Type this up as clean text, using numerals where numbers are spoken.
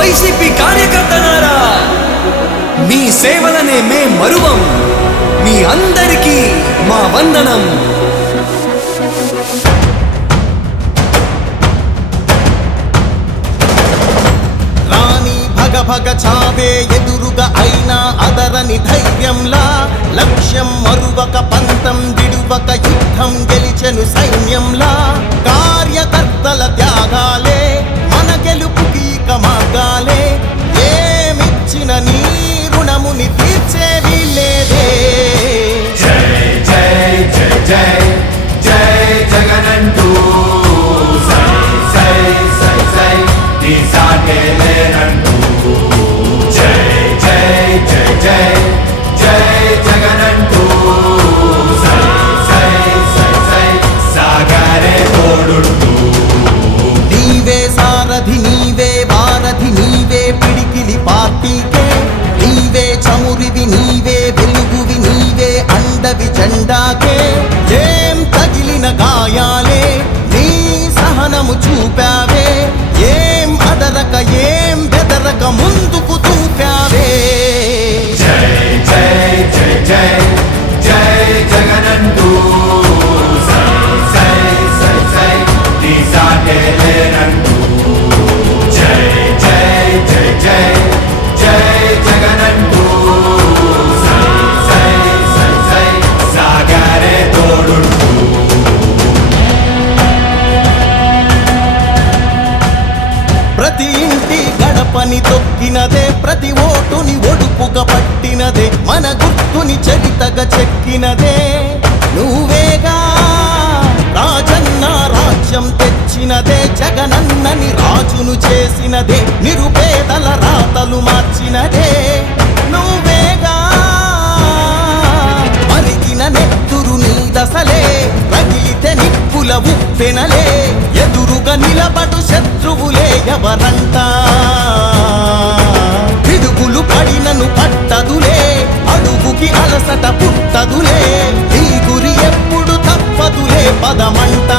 YCP కార్యకర్తలారా, మీ సేవలనే మే మరువం. మీ అందరికీ మా వందనం. భగ చావే ఎదురుగా అయినా అదరని ధైర్యంలా, లక్ష్యం మరువక పంతం విడువక యుద్ధం గెలిచెను సైన్యంలా. కార్యకర్తల త్యాగాలే మన గెలుపుకి మార్గాలే. ఏమిచ్చిన నీ రుణముని తీర్చేవి లేదే. జై జై జై జై జై జగనంటూ సై సై సై సై నీ సాటే లేనంటూ. జై జై జై జై జై జగనంటూ సై సై సై సై సాగరే తోడుంటూ. నీవే సారథి నీవే వారధి నీవే పిడికిలి పార్టీకే. నీవే చమురివి నీవే వెలుగువి నీవే అండవి జెండాకే. ఏం తగిలిన గాయాలే నీ సహనము చూపావే. ఏం అదరక ఏం బెదరక ముందుకు దూకావే. జై జై జై జై జై జగనంటూ సై సై సై సై నీ సాటే లేనంటూ. జై జై జై జై జై జగనంటూ సై సై సై సై సాగరే తోడుంటూ. ప్రతి ఇంటి గడపని తొక్కినదే, ప్రతి ఓటుని ఒడుపుగా పట్టినదే, మన గుర్తుని చరితగా చెక్కినదే నువ్వేగా. రాజన్న రాజ్యం తెచ్చినదే, జగనన్నని రాజును చేసినదే, నిరుపేదల రాతలు మార్చినదే నువ్వేగా. మరిగిన నెత్తురు నీ దశలే, రగిలితే నిప్పుల ఉప్పెనలే. ఎదురుగా నిలబడు శత్రువులే ఎవరంట. పిడుగులు పడినను పట్టదులే, అడుగుకి అలసట పుట్టదులే. ఈ గురి ఎప్పుడు తప్పదులే పదమంట.